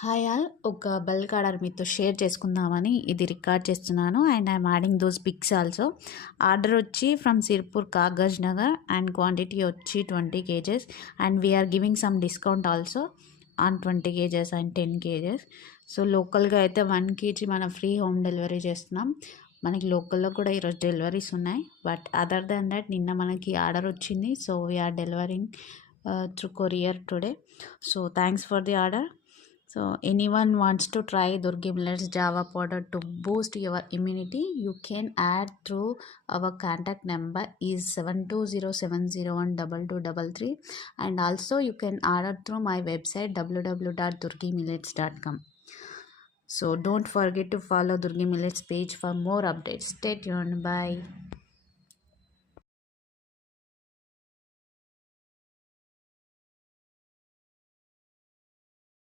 Hi all, ఒక bulk order మీతో share చేసుకుందామని ఇది రికార్డ్ చేస్తున్నాను. And I'm adding those pics also. Order వచ్చి from Sirpur Kagaznagar and quantity వచ్చి 20 kgs and we're giving some discount also on 20 kgs and 10 kgs. So లోకల్గా అయితే 1 kg మనం ఫ్రీ హోమ్ డెలివరీ చేస్తున్నాం. మనకి లోకల్లో కూడా ఈరోజు డెలివరీస్ ఉన్నాయి. బట్ అదర్ దాన్ దట్ నిన్న మనకి ఆర్డర్ వచ్చింది. So we're delivering through courier today. So thanks for the order. So anyone wants to try Durgi Millets Java powder to boost your immunity, you can add through our contact number is 7207012233, and also you can order through my website www.durgimillets.com. So don't forget to follow Durgi Millets page for more updates. Stay tuned. Bye.